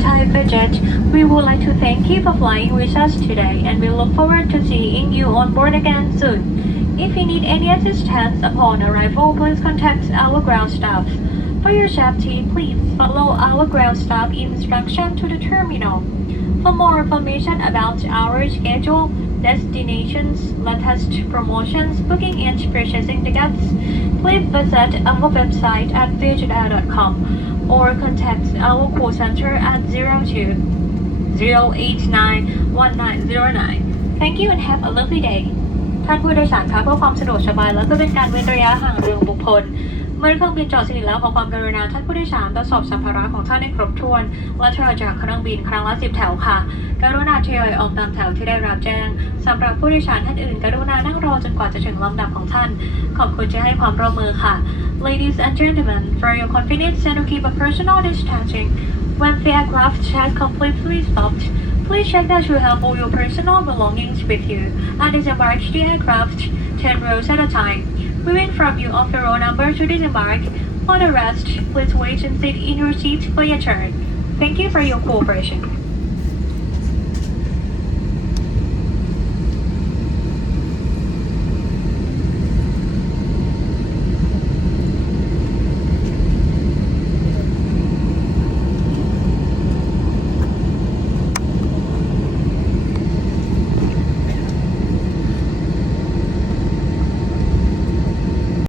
Thai budget, we would like to thank you for flying with us today and we look forward to seeing you on board again soon. If you need any assistance upon arrival, please contact our ground staff. For your safety, please follow our ground staff instruction to the terminal. For more information about our schedule, destinations, latest promotions, booking and purchasing tickets, please visit our website at vietjet.com or contact our call center at 02-089-1909. Thank you and have a lovely day. ท่านผู้โดยสารคะเพื่อความสะดวกสบายและเพื่อเป็นการเว้นระยะห่างเรื่องบุคคลเมื่อเครื่องบินจอดสนิทแล้วขอความกรุณาท่านผู้โดยสารตรวจสอบสัมภาระของท่านให้ครบถ้วนและถอยจากเครื่องบินครั้งละ10 แถวค่ะกรุณาทยอยออกตามแถวที่ได้รับแจ้งสำหรับผู้โดยสารท่านอื่นกรุณานั่งรอจนกว่าจะถึงลำดับของท่านขอบคุณที่ให้ความร่วมมือค่ะ Ladies and gentlemen, for your convenience and to keep a personal distancing, when the aircraft has completely stopped, please check that you have all your personal belongings with you and disembark the aircraft 10 rows at a time. We will inform you of the row number to disembark. For the rest, please wait and sit in your seat for your turn. Thank you for your cooperation.